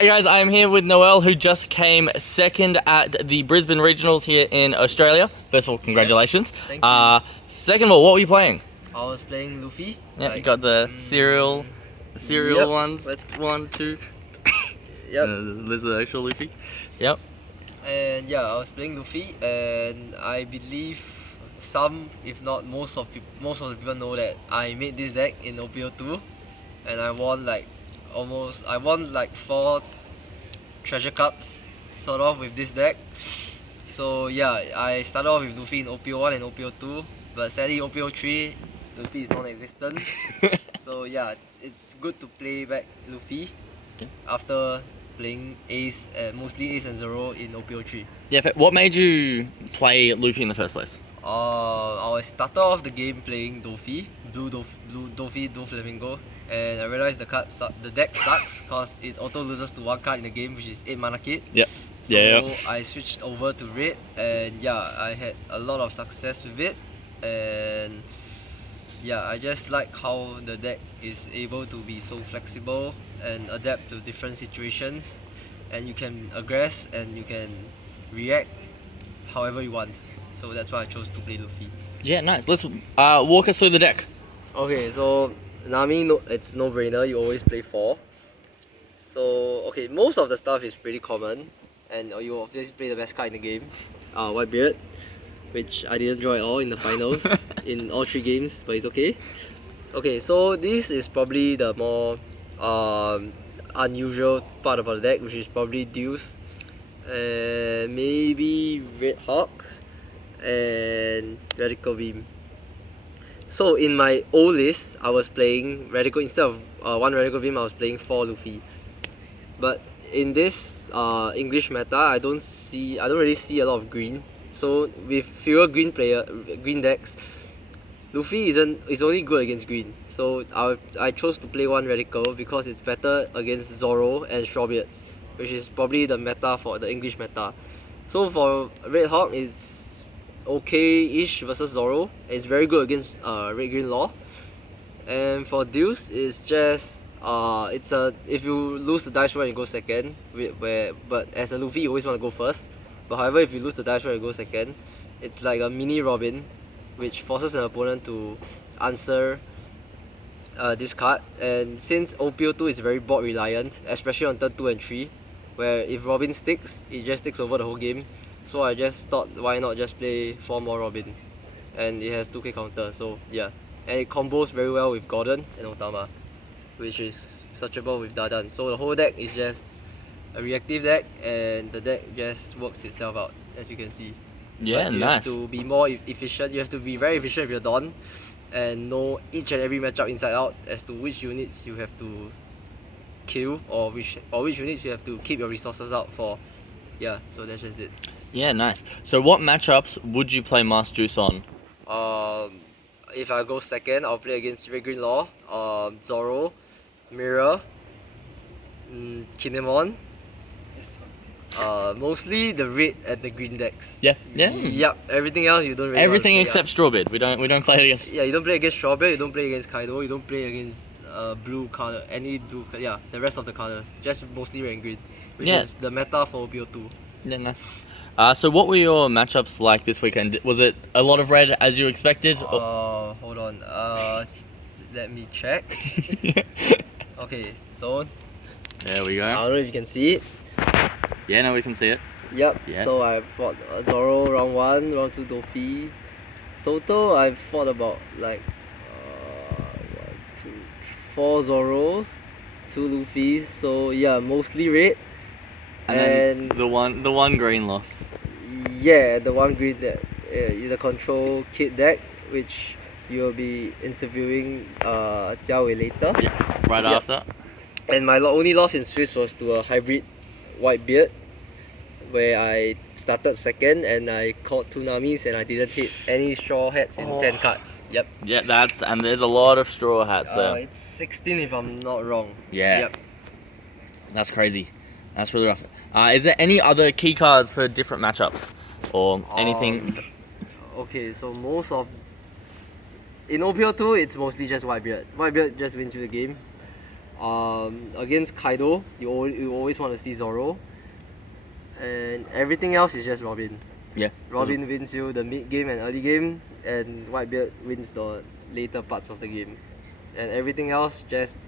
Hey guys, I'm here with Noel, who just came second at the Brisbane Regionals here in Australia. First of all, congratulations. Thank you. Second of all, what were you playing? I was playing Luffy. Yeah, you got the cereal Yep. ones. Let's- 1, 2. Yep. There's the actual Luffy. Yep. And yeah, I was playing Luffy, and I believe some, if not most of the people know that I made this deck in OPO2, and I won like 4 treasure cups, sort of, with this deck. So yeah, I started off with Luffy in OPO1 and OPO2, but sadly OPO3, Luffy is non-existent. So yeah, it's good to play back Luffy after playing Ace, mostly Ace and Zoro in OPO3. Yeah, but what made you play Luffy in the first place? I started off the game playing Dofi, Blue Dofi, Doflamingo, and I realized the deck sucks because it auto loses to 1 card in the game, which is 8 mana kit. Yep. So Yeah. I switched over to red, and yeah, I had a lot of success with it, and yeah, I just like how the deck is able to be so flexible and adapt to different situations, and you can aggress and you can react however you want. So that's why I chose to play Luffy. Yeah, nice. Let's walk us through the deck. Okay, so Nami, it's no brainer. You always play 4. So okay, most of the stuff is pretty common, and you obviously play the best card in the game, Whitebeard, which I didn't draw at all in the finals in all 3 games, but it's okay. Okay, so this is probably the more unusual part about the deck, which is probably Deuce, and maybe Red Hawks, and Radical Beam. So in my old list, I was playing Radical, instead of 1 Radical Beam, I was playing 4 Luffy. But in this English meta, I don't really see a lot of green. So with fewer green decks, Luffy is only good against green. So I chose to play 1 Radical because it's better against Zoro and Strawbeards, which is probably the meta for the English meta. So for Red Hawk, it's okay-ish versus Zoro. It's very good against Red Green Law. And for Deuce, it's just if you lose the dice roll, you go second. But as a Luffy, you always want to go first. But however, if you lose the dice roll, you go second. It's like a mini Robin, which forces an opponent to answer this card. And since OPO2 is very board reliant, especially on turn 2 and 3, where if Robin sticks, it just takes over the whole game. So I just thought, why not just play 4 more Robin, and it has 2k counter. So yeah, and it combos very well with Gordon and Otama, which is searchable with Dadan. So the whole deck is just a reactive deck, and the deck just works itself out, as you can see. Yeah, but you nice. have to be more efficient. You have to be very efficient with your Dawn, and know each and every matchup inside out as to which units you have to kill, or which units you have to keep your resources out for. Yeah, so that's just it. Yeah, nice. So what matchups would you play Master Juice on? If I go second, I'll play against Red Green Law, Zoro, Mirror, Kinemon. Mostly the red and the green decks. Yeah. Yep. Everything else you don't really. Everything except Strawbeard. We don't play it against. Yeah, you don't play against Strawberry. You don't play against Kaido. You don't play against blue color. Any blue. Yeah, the rest of the colors. Just mostly red and green, which is the meta for OPO2. Yeah, nice. So what were your matchups like this weekend? Was it a lot of red as you expected? Hold on. Let me check. Okay, so There we I go. don't know if you can see it. Yeah, now we can see it. Yep. Yeah. So I fought Zoro round 1, round 2 Dofi. Total, I fought about like 4 Zoros, 2 Luffys. So yeah, mostly red. And then the one green loss. Yeah, the 1 green deck, the control kit deck, which you'll be interviewing Jia Wei later. Yeah, right Yep. after. And my only loss in Swiss was to a hybrid Whitebeard, where I started second and I called 2 Namis and I didn't hit any straw hats in 10 cards. Yep. Yeah, and there's a lot of straw hats there. It's 16 if I'm not wrong. Yeah. Yep. That's crazy. That's really rough. Is there any other key cards for different matchups or anything? Okay, so in OPO2 it's mostly just Whitebeard. Whitebeard just wins you the game. Against Kaido, you always want to see Zoro. And everything else is just Robin. Yeah. Robin wins you the mid game and early game, and Whitebeard wins the later parts of the game. And everything else just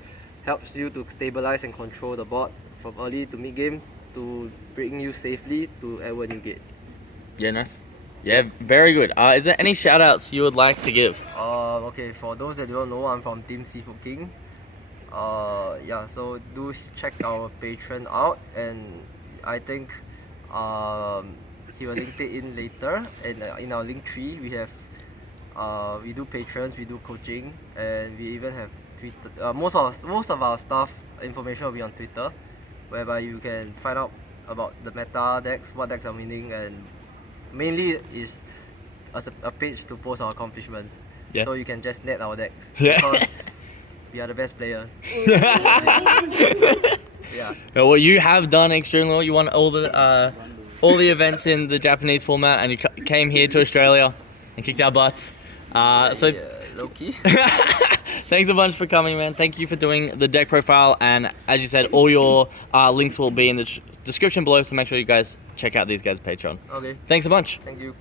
helps you to stabilize and control the board from early to mid game to bring you safely to Edward Newgate. Yeah, nice. Yeah, very good. Is there any shout outs you would like to give? Okay, for those that don't know, I'm from Team Seafood King. Yeah, so do check our Patreon out, and I think he will link it in later. And in our link tree, we have we do patrons, we do coaching, and we even have Twitter. Most of our stuff information will be on Twitter, whereby you can find out about the meta decks, what decks are winning, and mainly is a page to post our accomplishments. Yeah. So you can just net our decks. Yeah. Because we are the best players. Yeah. Well, you have done extremely well. You won all the events in the Japanese format, and you came here to Australia and kicked our butts. So Low key. thanks a bunch for coming, man. Thank you for doing the deck profile, and as you said, all your links will be in the description below, so make sure you guys check out these guys' Patreon. Okay. Thanks a bunch. Thank you.